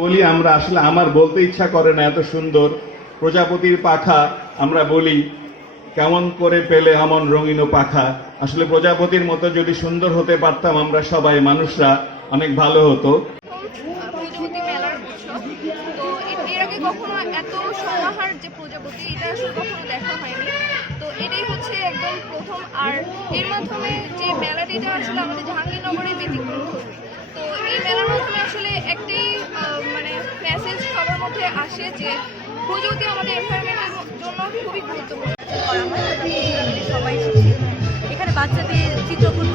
বলি আমরা আসলে আমার বলতে ইচ্ছা করে না, এত সুন্দর প্রজাপতির পাখা আমরা বলি কেমন করে পেলে এমন রঙিন পাখা। আসলে প্রজাপতির মতো যদি সুন্দর হতে পারতাম আমরা সবাই মানুষরা, অনেক ভালো হতো। প্রজাপতি মেলার উৎসব, তো এর আগে কখনো এত সমাহার যে প্রজাপতি এটা আসলে কখনো দেখা হয়নি, তো এটাই হচ্ছে একদম প্রথম। আর এর মাধ্যমে যে মেলাটিটা আসলে আমাদের জাহাঙ্গীরনগরে ব্যতিক্রম করবে। তো এই মেলার মাধ্যমে আসলে একটাই মানে মেসেজ সবার মধ্যে আসে যে প্রযুক্তি আমাদের এনভায়রনমেন্টের জন্য খুবই গুরুত্বপূর্ণ। সবাই এসেছি এখানে বাচ্চাদের চিত্রকূট